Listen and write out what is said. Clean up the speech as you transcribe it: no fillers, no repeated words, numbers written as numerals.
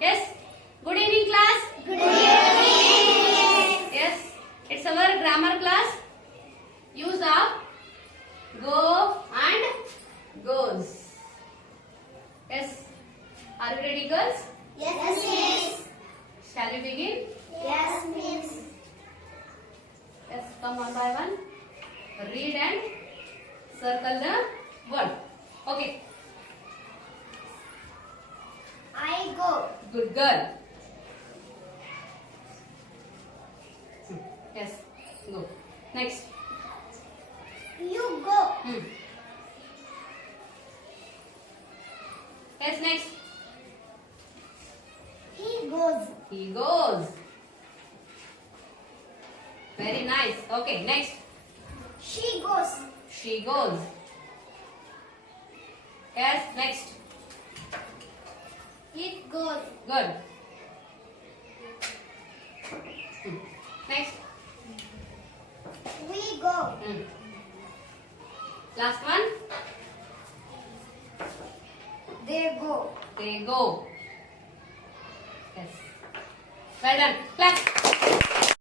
Yes. Good evening, class. Good evening. Yes. It's our grammar class. Use of go and goes. Yes. Are you ready, girls? Yes, miss. Shall we begin? Yes, miss. Yes. Come one by one. Read and circle the word. Okay. I go. Good girl. Yes. Go. Next. You go. Yes. Next. He goes. He goes. Very nice. Okay. Next. She goes. She goes. Yes. Next. It goes. Good. Next. We go. Last one. They go. They go. Yes. Well done. Clap.